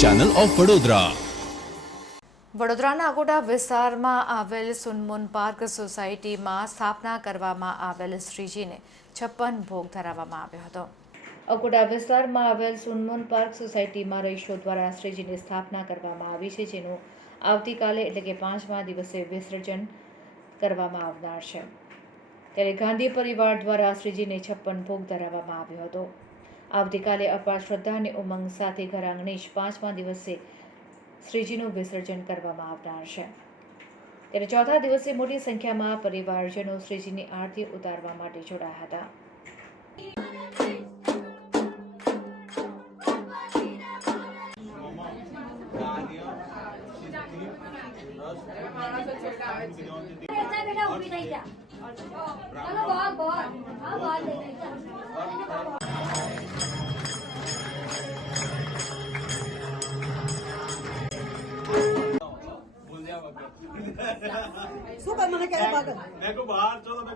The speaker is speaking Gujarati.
ચેનલ ઓફ વડોદરા વડોદરાના અકોટા વિસ્તારમાં આવેલ સુનમુન પાર્ક સોસાયટીમાં સ્થાપના કરવામાં આવેલ શ્રીજીને છપ્પન ભોગ ધરાવવામાં આવ્યો હતો. અકોટા વિસ્તારમાં આવેલ સુનમુન પાર્ક સોસાયટીમાં રહીશો દ્વારા શ્રીજીની સ્થાપના કરવામાં આવી છે જેનું આવતીકાલે એટલે કે પાંચમા દિવસે વિસર્જન કરવામાં આવનાર છે. ત્યારે ગાંધી પરિવાર દ્વારા શ્રીજીને છપ્પન ભોગ ધરાવવામાં આવ્યો હતો. આવતીકાલે અપાર શ્રદ્ધા અને ઉમંગ સાથે ઘર જ પાંચમા દિવસે શ્રીજીનું વિસર્જન કરવામાં આવનાર છે. ત્યારે ચોથા દિવસે મોટી સંખ્યામાં પરિવારજનો શ્રીજીની આરતી ઉતારવા માટે જોડાયા હતા. ઊભી થઈ જા ચલો બોલ બોલ હા બોલ લઈ